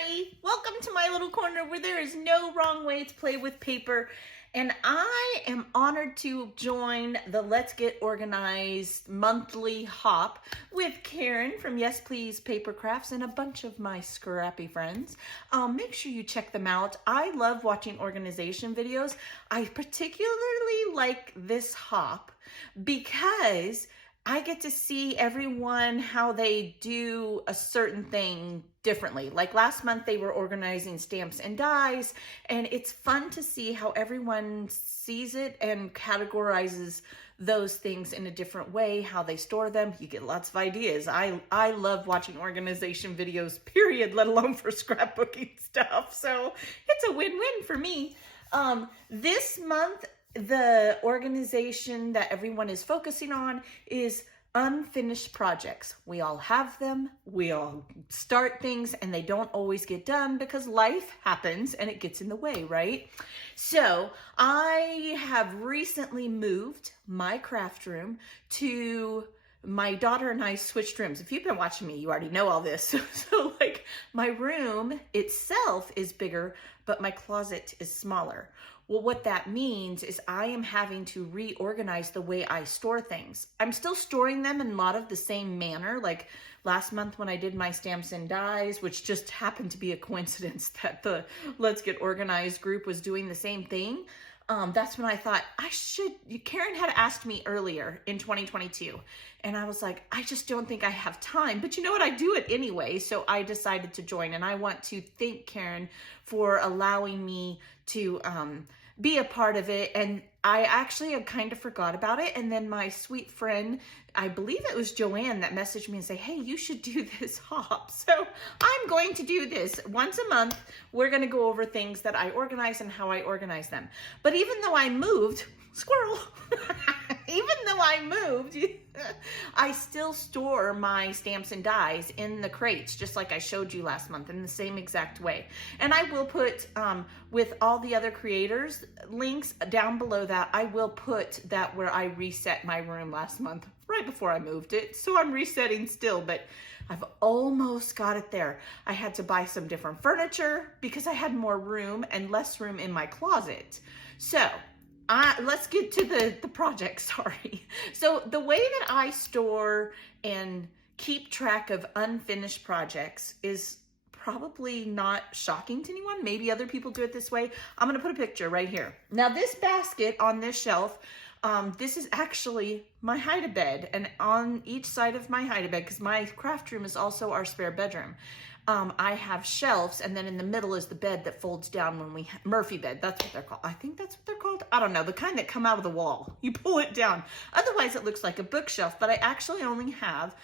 everybody! Welcome to my little corner where there is no wrong way to play with paper. And I am honored to join the Let's Get Organized monthly hop with Karen from Yes Please Paper Crafts and a bunch of my scrappy friends. Make sure you check them out. I love watching organization videos. I particularly like this hop because I get to see everyone how they do a certain thing differently. Like last month they were organizing stamps and dies, and it's fun to see how everyone sees it and categorizes those things in a different way, how they store them. You get lots of ideas. I love watching organization videos, period, let alone for scrapbooking stuff. So it's a win-win for me. This month, the organization that everyone is focusing on is unfinished projects. We all have them, we all start things, and they don't always get done because life happens and it gets in the way, right? So I have recently moved my craft room to my daughter and I switched rooms. If you've been watching me, you already know all this. So like my room itself is bigger, but my closet is smaller. Well, what that means is I am having to reorganize the way I store things. I'm still storing them in a lot of the same manner. Like last month when I did my stamps and dies, which just happened to be a coincidence that the Let's Get Organized group was doing the same thing. That's when I thought Karen had asked me earlier in 2022, and I was like, I just don't think I have time, but you know what? I do it anyway. So I decided to join, and I want to thank Karen for allowing me to, be a part of it. And I actually had kind of forgot about it. And then my sweet friend, I believe it was Joanne, that messaged me and say, hey, you should do this hop. So I'm going to do this once a month. We're going to go over things that I organize and how I organize them. But even though I moved, squirrel, even though I moved, I still store my stamps and dies in the crates, just like I showed you last month, in the same exact way. And I will put, with all the other creators links down below that, I will put that where I reset my room last month, right before I moved it. So I'm resetting still, but I've almost got it there. I had to buy some different furniture because I had more room and less room in my closet. So let's get to the project, sorry. So the way that I store and keep track of unfinished projects is probably not shocking to anyone. Maybe other people do it this way. I'm gonna put a picture right here. Now this basket on this shelf, this is actually my hide-a-bed, and on each side of my hide-a-bed, because my craft room is also our spare bedroom, I have shelves, and then in the middle is the bed that folds down when we, Murphy bed, that's what they're called. I think that's what they're called. I don't know, the kind that come out of the wall. You pull it down. Otherwise it looks like a bookshelf, but I actually only have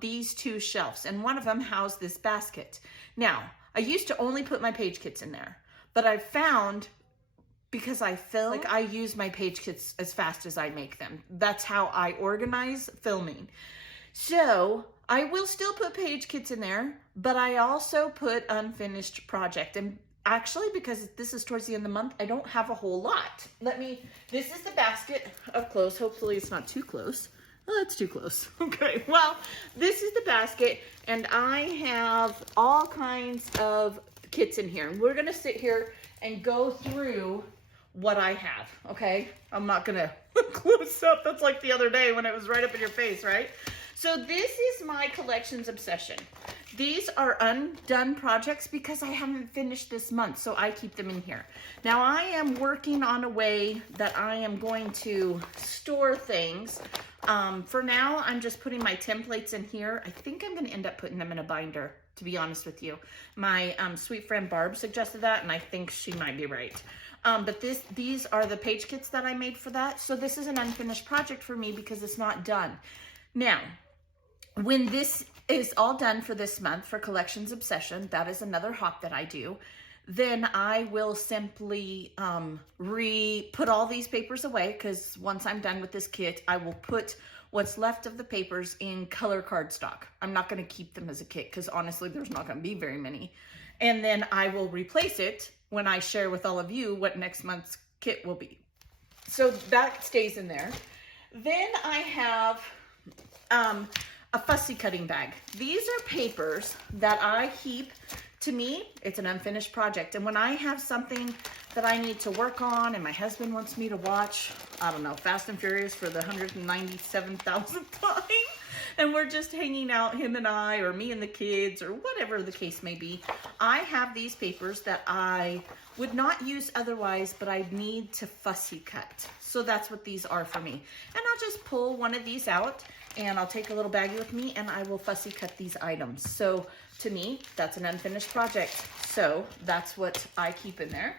these two shelves, and one of them housed this basket. Now, I used to only put my page kits in there, but I found, because I film, like I use my page kits as fast as I make them. That's how I organize filming. So I will still put page kits in there, but I also put unfinished project. And actually, because this is towards the end of the month, I don't have a whole lot. This is the basket up close. Hopefully it's not too close. Oh, that's too close. Okay, well, this is the basket, and I have all kinds of kits in here. And we're gonna sit here and go through what I have, okay? I'm not gonna close up. That's like the other day when it was right up in your face, right? So this is my collections obsession. These are undone projects because I haven't finished this month, so I keep them in here. Now I am working on a way that I am going to store things. For now, I'm just putting my templates in here. I think I'm gonna end up putting them in a binder, to be honest with you. My sweet friend Barb suggested that, and I think she might be right. But these are the page kits that I made for that. So this is an unfinished project for me because it's not done. Now, when this is all done for this month for Collections Obsession, that is another hop that I do, then I will simply put all these papers away, because once I'm done with this kit, I will put what's left of the papers in color cardstock. I'm not going to keep them as a kit because honestly, there's not going to be very many. And then I will replace it when I share with all of you what next month's kit will be. So that stays in there. Then I have a fussy cutting bag. These are papers that I keep to me, it's an unfinished project. And when I have something that I need to work on and my husband wants me to watch, I don't know, Fast and Furious for the 197,000th time, and we're just hanging out, him and I, or me and the kids, or whatever the case may be, I have these papers that I would not use otherwise, but I need to fussy cut. So that's what these are for me. And I'll just pull one of these out, and I'll take a little baggie with me, and I will fussy cut these items. So to me, that's an unfinished project. So that's what I keep in there.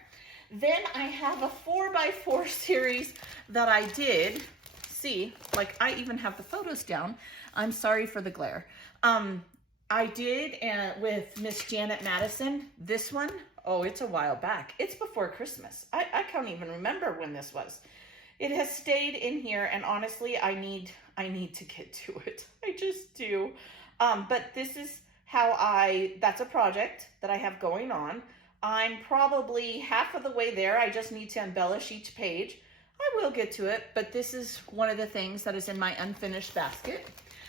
Then I have a 4x4 series that I did. See, like I even have the photos down. I'm sorry for the glare. I did with Miss Janet Madison. This one, oh, it's a while back. It's before Christmas. I can't even remember when this was. It has stayed in here, and honestly, I need to get to it. I just do. But this is how that's a project that I have going on. I'm probably half of the way there. I just need to embellish each page. I will get to it, but this is one of the things that is in my unfinished basket.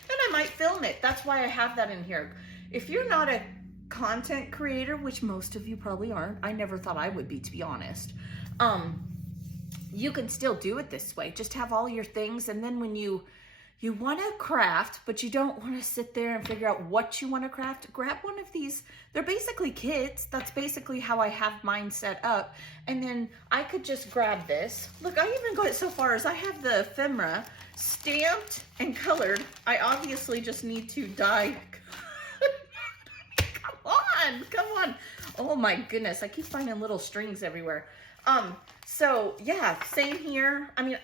And I might film it. That's why I have that in here. If you're not a content creator, which most of you probably aren't, I never thought I would be, to be honest, you can still do it this way. Just have all your things, and then when you want to craft, but you don't want to sit there and figure out what you want to craft, grab one of these. They're basically kits. That's basically how I have mine set up. And then I could just grab this. Look, I even got so far as I have the ephemera stamped and colored. I obviously just need to dye. Come on. Oh my goodness. I keep finding little strings everywhere. So yeah, same here. I mean,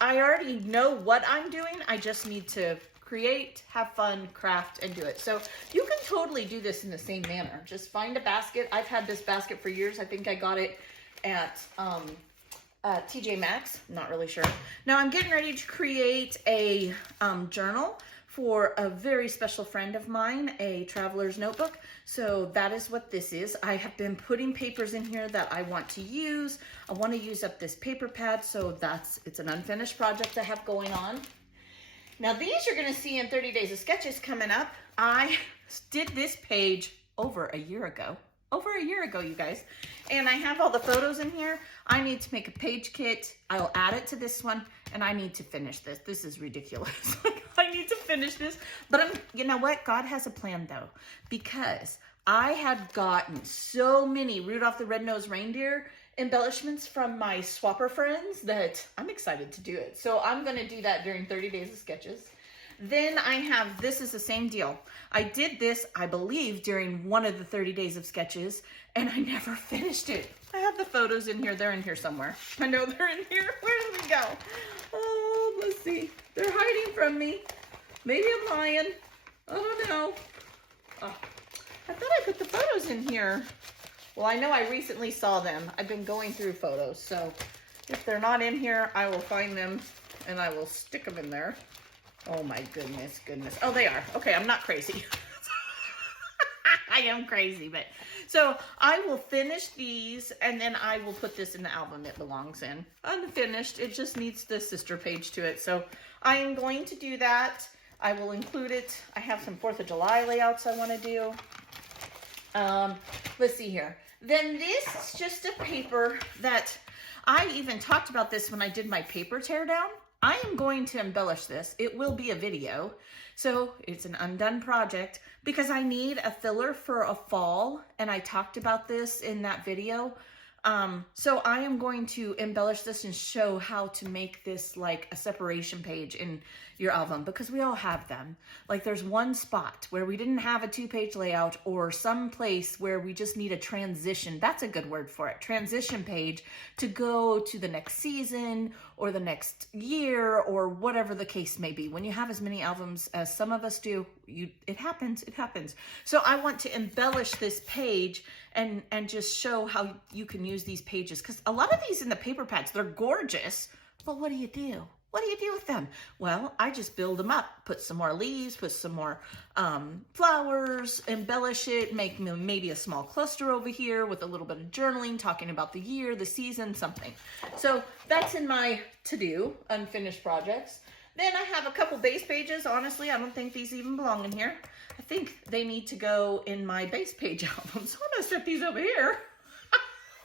I already know what I'm doing. I just need to create, have fun, craft, and do it. So you can totally do this in the same manner. Just find a basket. I've had this basket for years. I think I got it at TJ Maxx. Not really sure. Now I'm getting ready to create a journal for a very special friend of mine, a traveler's notebook. So that is what this is. I have been putting papers in here that I want to use. I want to use up this paper pad, so it's an unfinished project I have going on. Now these you're gonna see in 30 Days of Sketches coming up. I did this page over a year ago, you guys. And I have all the photos in here. I need to make a page kit. I'll add it to this one, and I need to finish this. This is ridiculous. I need to finish this, but you know what? God has a plan though, because I had gotten so many Rudolph the Red-Nosed Reindeer embellishments from my swapper friends that I'm excited to do it. So I'm gonna do that during 30 Days of Sketches. Then I have, this is the same deal. I did this, I believe, during one of the 30 Days of Sketches, and I never finished it. I have the photos in here. They're in here somewhere. I know they're in here. Where did we go? Oh, let's see. They're hiding from me. Maybe I'm lying. I don't know. Oh, I thought I put the photos in here. Well, I know I recently saw them. I've been going through photos, so if they're not in here, I will find them and I will stick them in there. Oh my goodness. Oh, they are. Okay, I'm not crazy. I am crazy, but so I will finish these and then I will put this in the album it belongs in. Unfinished. It just needs the sister page to it. So I am going to do that. I will include it. I have some 4th of July layouts I want to do. Let's see here. Then this is just a paper that I even talked about this when I did my paper teardown. I am going to embellish this. It will be a video. So it's an undone project because I need a filler for a fall. And I talked about this in that video. So I am going to embellish this and show how to make this like a separation page in your album, because we all have them. Like there's one spot where we didn't have a 2-page layout, or some place where we just need a transition. That's a good word for it. Transition page to go to the next season or the next year or whatever the case may be. When you have as many albums as some of us do, it happens. So I want to embellish this page and just show how you can use these pages, because a lot of these in the paper pads, they're gorgeous, but what do you do? What do you do with them? Well, I just build them up, put some more leaves, put some more flowers, embellish it, make maybe a small cluster over here with a little bit of journaling, talking about the year, the season, something. So that's in my to-do, unfinished projects. Then I have a couple base pages. Honestly, I don't think these even belong in here. I think they need to go in my base page album. So I'm gonna set these over here.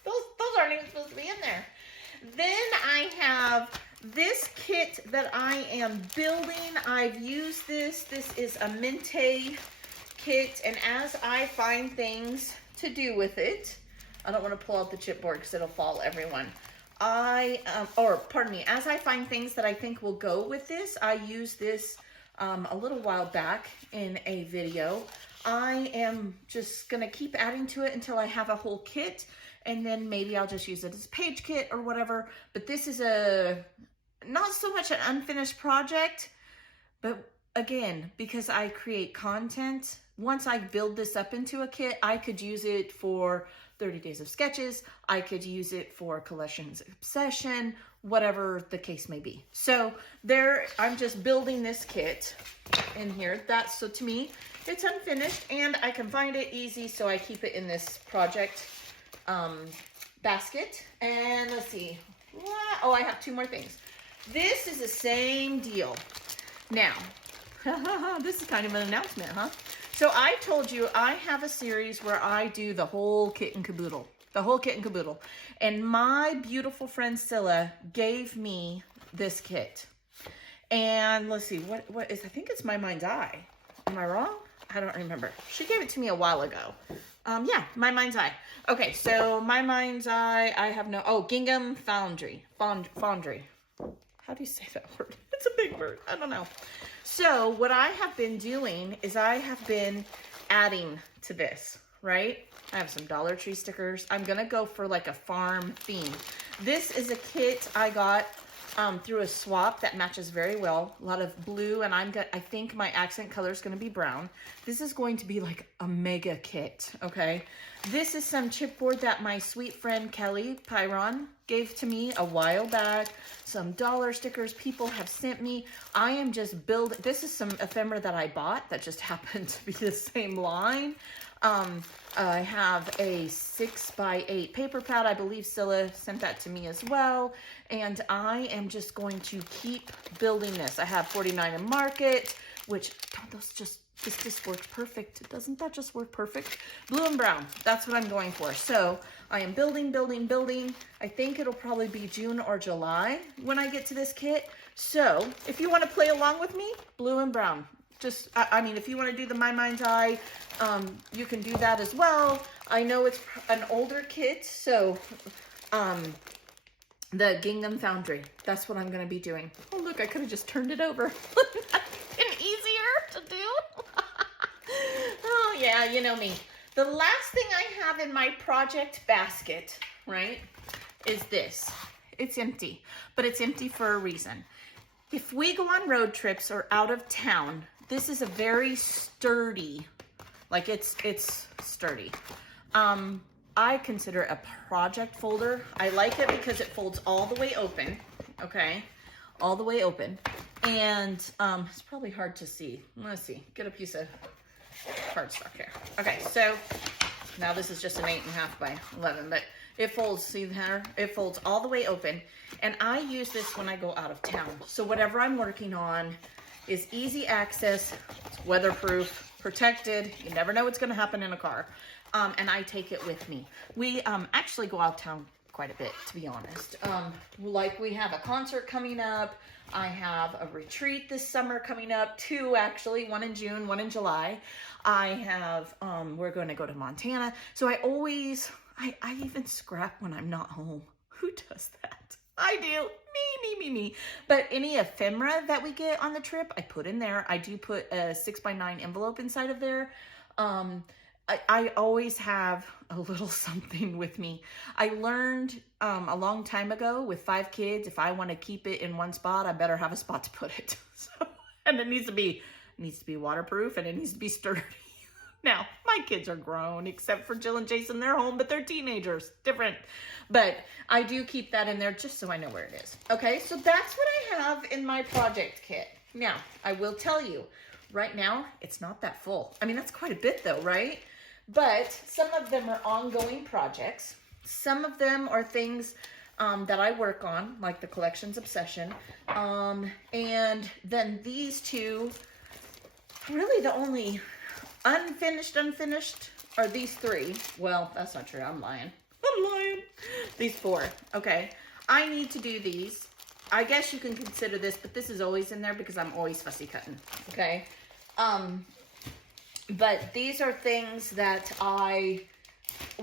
those aren't even supposed to be in there. Then I have this kit that I am building. I've used this. This is a Mente kit, and as I find things to do with it, I don't want to pull out the chipboard because it'll fall, everyone. As I find things that I think will go with this, I used this a little while back in a video. I am just gonna keep adding to it until I have a whole kit, and then maybe I'll just use it as a page kit or whatever. But this is not so much an unfinished project, but again, because I create content, once I build this up into a kit, I could use it for 30 days of sketches. I could use it for collections obsession, whatever the case may be. So I'm just building this kit in here. So to me, it's unfinished and I can find it easy. So I keep it in this project basket. And let's see. Oh, I have two more things. This is the same deal. Now, this is kind of an announcement, huh? So I told you I have a series where I do the whole kit and caboodle. And my beautiful friend Scylla gave me this kit. And let's see, what is, I think it's My Mind's Eye. Am I wrong? I don't remember. She gave it to me a while ago. Yeah, My Mind's Eye. Okay, so My Mind's Eye, Gingham Foundry. Foundry. How do you say that word? It's a big word. I don't know. So what I have been doing is I have been adding to this, right? I have some Dollar Tree stickers. I'm going to go for like a farm theme. This is a kit I got through a swap that matches very well. A lot of blue, and I think my accent color is going to be brown. This is going to be like a mega kit, okay? This is some chipboard that my sweet friend Kelly Pyron gave to me a while back. Some dollar stickers people have sent me. I am just building. This is some ephemera that I bought that just happened to be the same line. I have a 6x8 paper pad. I believe Scylla sent that to me as well. And I am just going to keep building this. I have 49 in Market, which this just works perfect. Doesn't that just work perfect? Blue and brown, that's what I'm going for. So I am building. I think it'll probably be June or July when I get to this kit. So if you want to play along with me, blue and brown. Just, I mean, if you want to do the My Mind's Eye, you can do that as well. I know it's an older kit, so the Gingham Foundry, that's what I'm going to be doing. Oh, look, I could have just turned it over. It's easier to do. Oh, yeah, you know me. The last thing I have in my project basket, right, is this. It's empty, but it's empty for a reason. If we go on road trips or out of town, this is a very sturdy, like it's sturdy. I consider it a project folder. I like it because it folds all the way open, okay? All the way open. And it's probably hard to see. Let's see, get a piece of cardstock here. Okay, so now this is just an 8.5 by 11, but it folds, see there? It folds all the way open. And I use this when I go out of town. So whatever I'm working on is easy access, it's weatherproof, protected. You never know what's gonna happen in a car. And I take it with me. We actually go out of town quite a bit, to be honest. Like we have a concert coming up. I have a retreat this summer coming up, 2 actually, 1 in June, 1 in July. I have, we're gonna go to Montana. So I even scrap when I'm not home. Who does that? I do. Me. But any ephemera that we get on the trip, I put in there. I do put a 6x9 envelope inside of there. I always have a little something with me. I learned a long time ago with 5 kids, if I want to keep it in one spot, I better have a spot to put it. So, and it needs to be waterproof and it needs to be sturdy. Now, my kids are grown, except for Jill and Jason. They're home, but they're teenagers. Different. But I do keep that in there just so I know where it is. Okay, so that's what I have in my project kit. Now, I will tell you, right now, it's not that full. I mean, that's quite a bit though, right? But some of them are ongoing projects. Some of them are things that I work on, like the collections obsession. And then these two, really the only unfinished are these 3. Well, that's not true. I'm lying. These 4. Okay. I need to do these. I guess you can consider this, but this is always in there because I'm always fussy cutting. Okay. But these are things that I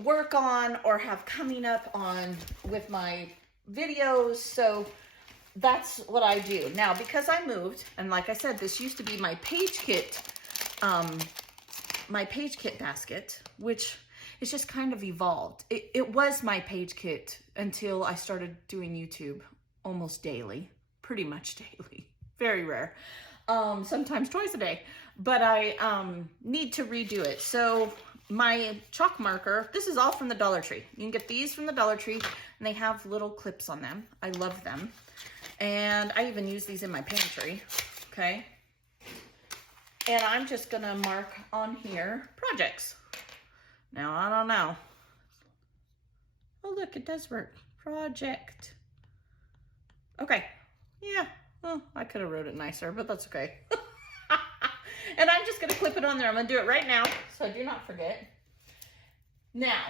work on or have coming up on with my videos. So that's what I do. Now, because I moved, and like I said, this used to be my page kit basket, which is just kind of evolved. It was my page kit until I started doing YouTube almost daily, pretty much daily, very rare, sometimes twice a day, but I need to redo it. So my chalk marker, this is all from the Dollar Tree. You can get these from the Dollar Tree, and they have little clips on them. I love them. And I even use these in my pantry, okay? And I'm just gonna mark on here projects. Now, I don't know. Oh, look, it does work. Project. Okay, yeah, well, I could have wrote it nicer, but that's okay. And I'm just gonna clip it on there. I'm gonna do it right now, so I do not forget. Now,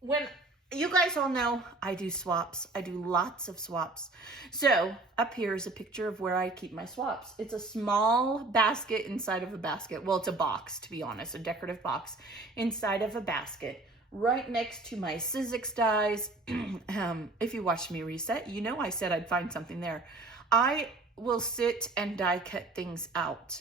when you guys all know I do swaps, I do lots of swaps. So up here is a picture of where I keep my swaps. It's a small basket inside of a basket. Well, it's a box, to be honest, a decorative box inside of a basket, right next to my Sizzix dies. If you watched me reset, you know I said I'd find something there. I will sit and die cut things out,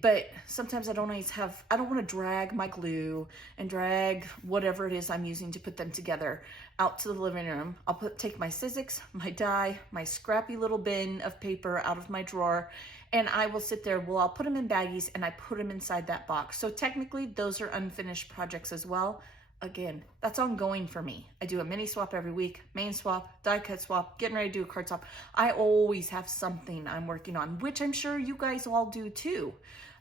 but sometimes I don't always have, I don't want to drag my glue and drag whatever it is I'm using to put them together out to the living room. I'll take my Sizzix, my die, my scrappy little bin of paper out of my drawer, and I will sit there. Well, I'll put them in baggies and I put them inside that box. So technically those are unfinished projects as well. Again, that's ongoing for me. I do a mini swap every week, main swap, die cut swap, getting ready to do a card swap. I always have something I'm working on, which I'm sure you guys all do too.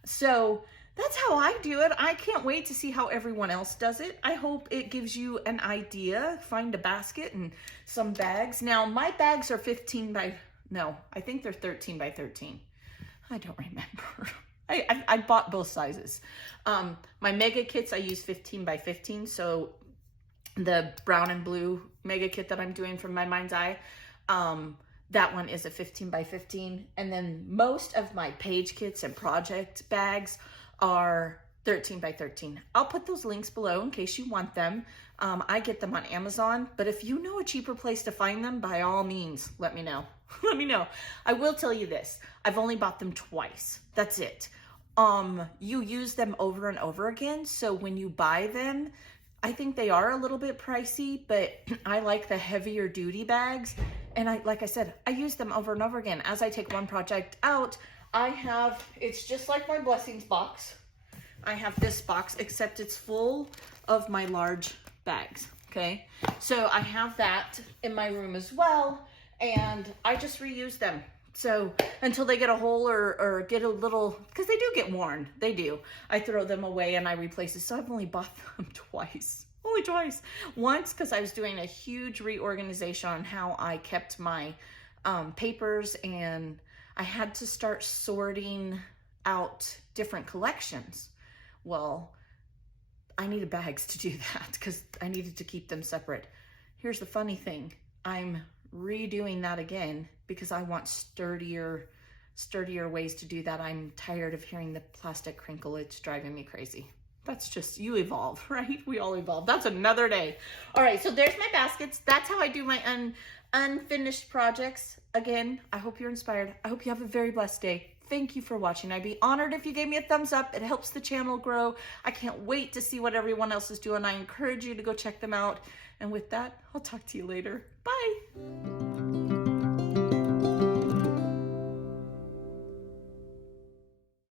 So that's how I do it. I can't wait to see how everyone else does it. I hope it gives you an idea. Find a basket and some bags. Now, my bags are 15 by, no, I think they're 13 by 13. I don't remember. I bought both sizes. My mega kits, I use 15 by 15. So the brown and blue mega kit that I'm doing from my mind's eye, that one is a 15 by 15. And then most of my page kits and project bags are 13 by 13. I'll put those links below in case you want them. I get them on Amazon, but if you know a cheaper place to find them, by all means, let me know. Let me know. I will tell you this. I've only bought them twice. That's it. You use them over and over again. So when you buy them, I think they are a little bit pricey, but I like the heavier duty bags. And like I said, I use them over and over again. As I take one project out, it's just like my blessings box. I have this box, except it's full of my large bags, okay? So I have that in my room as well, and I just reuse them. So until they get a hole or get a little, because they do get worn, they do. I throw them away and I replace it. So I've only bought them twice, only twice. Once because I was doing a huge reorganization on how I kept my papers, and I had to start sorting out different collections. Well, I needed bags to do that because I needed to keep them separate. Here's the funny thing. I'm redoing that again because I want sturdier ways to do that. I'm tired of hearing the plastic crinkle. It's driving me crazy. That's just, you evolve, right? We all evolve. That's another day. All right, so there's my baskets. That's how I do my unfinished projects. Again, I hope you're inspired. I hope you have a very blessed day. Thank you for watching. I'd be honored if you gave me a thumbs up. It helps the channel grow. I can't wait to see what everyone else is doing. I encourage you to go check them out. And with that, I'll talk to you later. Bye.